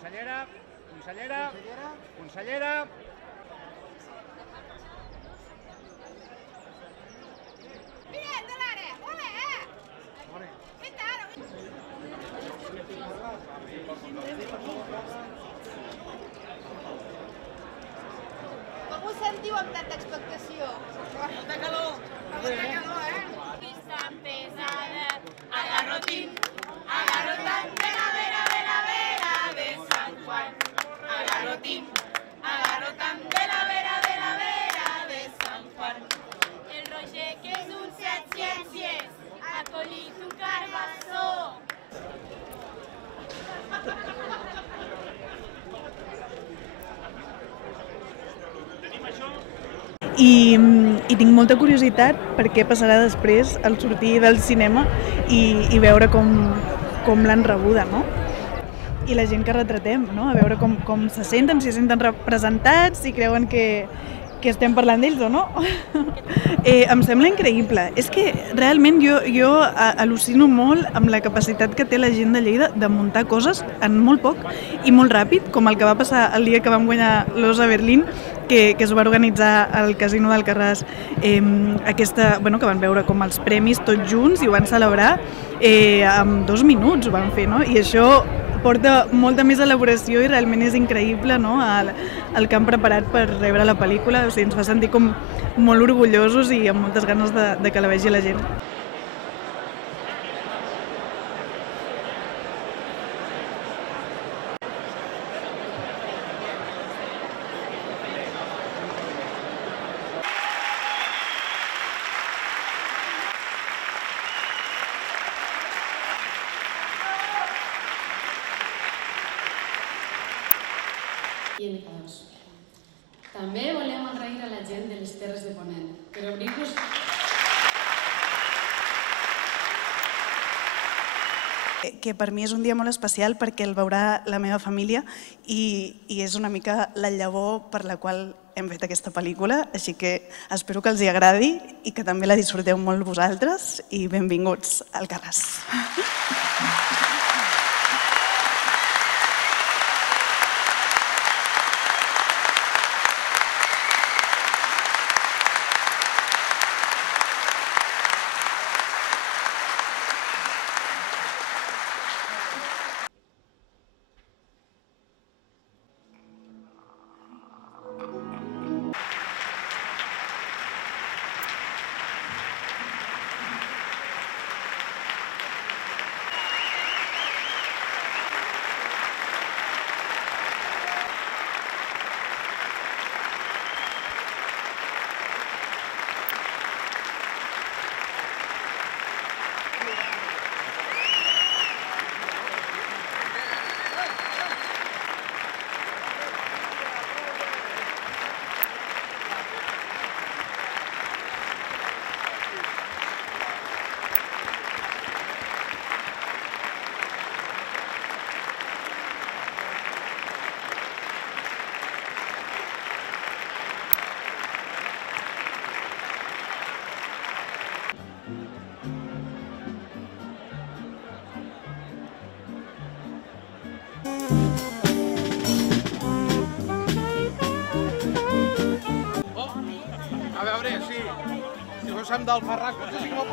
Consellera, consellera, consellera. Com us sentiu amb tanta expectació? Molta calor! Molta calor, Pista pesada, agarrotín, agarrotan de la vera, de San Juan. Agarrotín, agarrotan de la vera, de San Juan. El Roger, que és un 700, ha collit un carbassó. I tinc molta curiositat per què passarà després al sortir del cinema i veure com l'han rebuda, no? I la gent que retratem, no? A veure com se senten, si se senten representats, si creuen que estem parlant d'ells o no. Em sembla increïble. És que realment jo al·lucino molt amb la capacitat que té la gent de Lleida de muntar coses en molt poc i molt ràpid, com el que va passar el dia que vam guanyar l'Os a Berlín, que es va organitzar al Casino d'Alcarràs, que van veure com els premis tots junts i ho van celebrar en 2 minuts, ho van fer, no? I això porta molta més elaboració i realment és increïble, no? El que han preparat per rebre la pel·lícula, o sigui, ens fa sentir com molt orgullosos i amb moltes ganes de que la vegi la gent. I educadors. També volem agrair a la gent de les Terres de Ponent per obrir-nos que per mi és un dia molt especial perquè el veurà la meva família i és una mica la llavor per la qual hem fet aquesta pel·lícula, així que espero que els hi agradi i que també la disfruteu molt vosaltres i benvinguts al Alcarràs. A veure, si fóssim del Ferran, potser sí que m'ho